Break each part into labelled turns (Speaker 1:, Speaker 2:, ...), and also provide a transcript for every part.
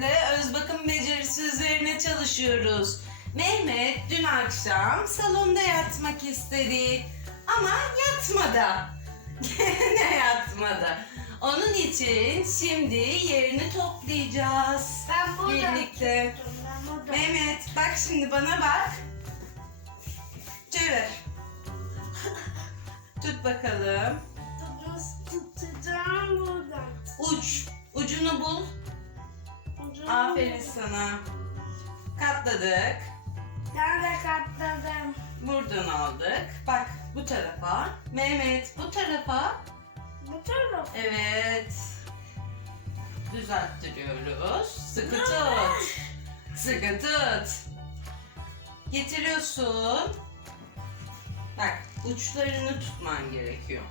Speaker 1: Mehmet'le öz bakım becerisi üzerine çalışıyoruz. Mehmet dün akşam salonda yatmak istedi. Ama yatmadı. Gene yatmadı. Onun için şimdi yerini toplayacağız.
Speaker 2: Ben burada.
Speaker 1: Birlikte.
Speaker 2: Ben burada.
Speaker 1: Mehmet bak şimdi bana bak. Çevir. Tut bakalım.
Speaker 2: Nasıl tutacağım buradan?
Speaker 1: Uç. Aferin sana. Katladık.
Speaker 2: Ben de katladım.
Speaker 1: Buradan aldık. Bak bu tarafa. Mehmet bu tarafa.
Speaker 2: Bu taraf.
Speaker 1: Evet. Düzelttiriyoruz. Sıkı tut. Sıkı tut. Getiriyorsun. Bak uçlarını tutman gerekiyor.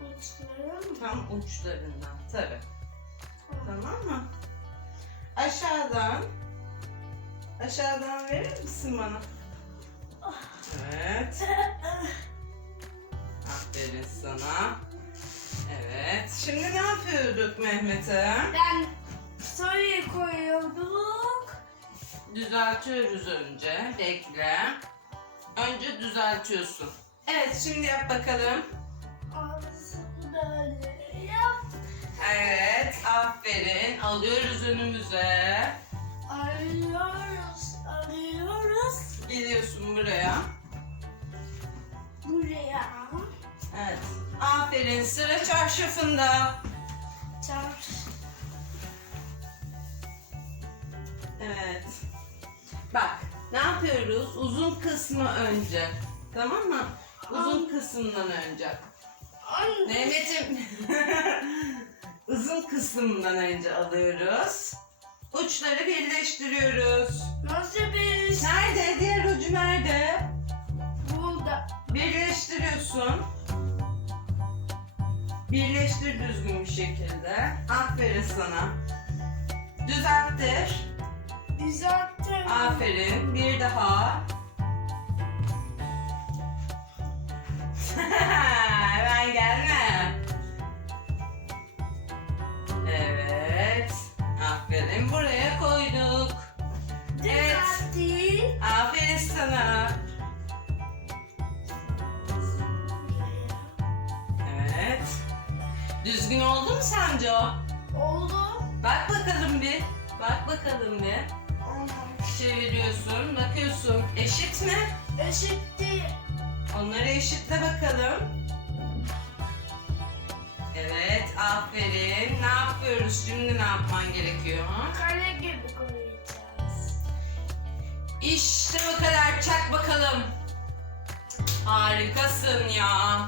Speaker 2: Uçlarım.
Speaker 1: Tam uçlarından. Tabii. Aşağıdan. Aşağıdan verir misin bana? Evet. Aferin sana. Evet. Şimdi ne yapıyorduk Mehmet'e?
Speaker 2: Ben soyu koyuyorduk.
Speaker 1: Düzeltiyoruz önce. Bekle. Önce düzeltiyorsun. Evet şimdi yap bakalım.
Speaker 2: Ağzı böyle.
Speaker 1: Evet. Aferin. Alıyoruz önümüze.
Speaker 2: Arıyoruz, arıyoruz.
Speaker 1: Geliyorsun buraya.
Speaker 2: Buraya.
Speaker 1: Evet. Aferin. Sıra çarşafında.
Speaker 2: Çarş.
Speaker 1: Evet. Bak. Ne yapıyoruz? Uzun kısmı önce. Tamam mı? Uzun kısımdan önce.
Speaker 2: Anne.
Speaker 1: Mehmet'im. Kısmından önce alıyoruz. Uçları birleştiriyoruz.
Speaker 2: Nasıl bir
Speaker 1: Nerede? Diğer ucu nerede?
Speaker 2: Burada.
Speaker 1: Birleştiriyorsun. Birleştir düzgün bir şekilde. Aferin sana. Düzelttir.
Speaker 2: Düzelttim.
Speaker 1: Aferin. Bir daha. Düzgün oldu mu sence o?
Speaker 2: Oldu.
Speaker 1: Bak bakalım bir. Bak bakalım bir. Çeviriyorsun, bakıyorsun. Eşit mi?
Speaker 2: Eşitti.
Speaker 1: Onları eşitle bakalım. Evet, aferin. Ne yapıyoruz? Şimdi ne yapman gerekiyor?
Speaker 2: Kare gibi koyacağız.
Speaker 1: İşte bu kadar. Çak bakalım. Harikasın ya.